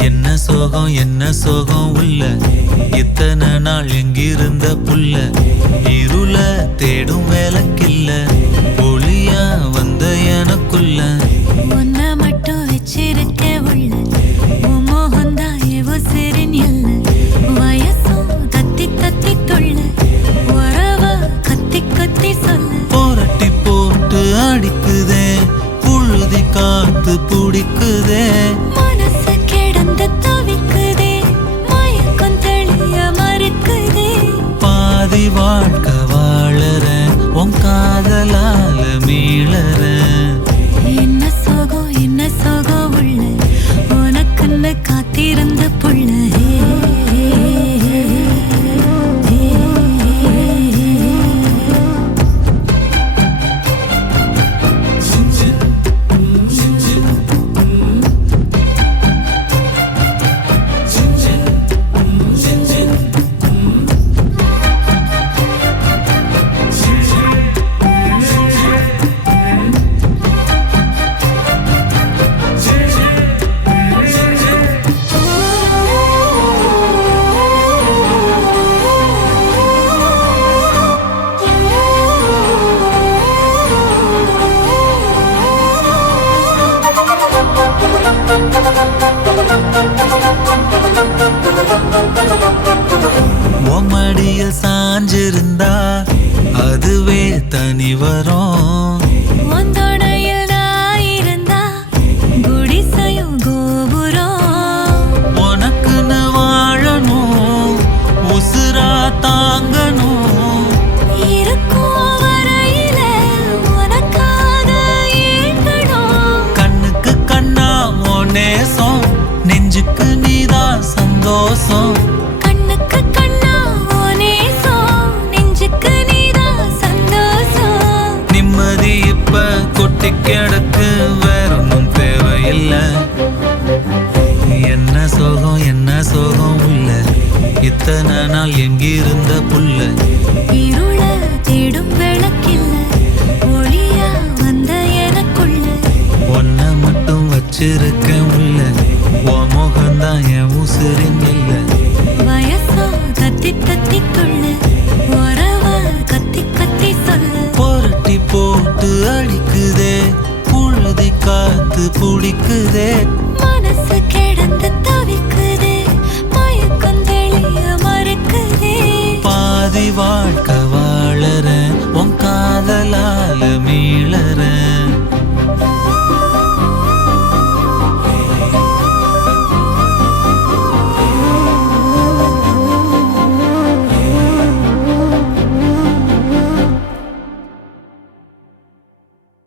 என்ன சோகம் என்ன சோகம் உள்ள? இத்தனை நாள் எங்கிருந்த புல்ல இருள தேடும் வேலைக்கில்ல ஒளியா எனக்குள்ள உன்னை மட்டும் வச்சிருக்க உள்ள. எவோ சிறின் எல்ல வயசும் தத்தி தத்தி தொள்ள உறவ கத்தி கத்தி சொல்ல. போரட்டி போட்டு அடிக்குதே. புழுதி காத்து பிடிக்குதே. மனசு கிடந்து தவிக்குதே. மயக்கம் தெளிய மறுக்குதே. பாதி வாழ்க்கை வாழறேன். உன் காதலால மீளறேன். உம்மடியில் சாஞ்சிருந்தா அதுவே தனி வரும். கொட்டி கிடக்கு வேற ஒன்றும் தேவையில்லை. என்ன சோகம் என்ன சோகம் உள்ள. இத்தனை நாள் எங்கிருந்த புல்ல இருள தேடும் விளக்கில்ல. ஒளியா வந்த எனக்குள்ள. ஒன்ன மட்டும் வச்சிருக்கேன் உள்ள. உன் முகம்தான் என் உசுரின் இல்லை வயசோ தத்தி தத்தி துள்ள புடிக்குதே மனசு கிடந்து தவிக்குதே. மயக்கம் தெளிய மறுக்குதே. பாதி வாழ்க்கை வாழற உன் காதலால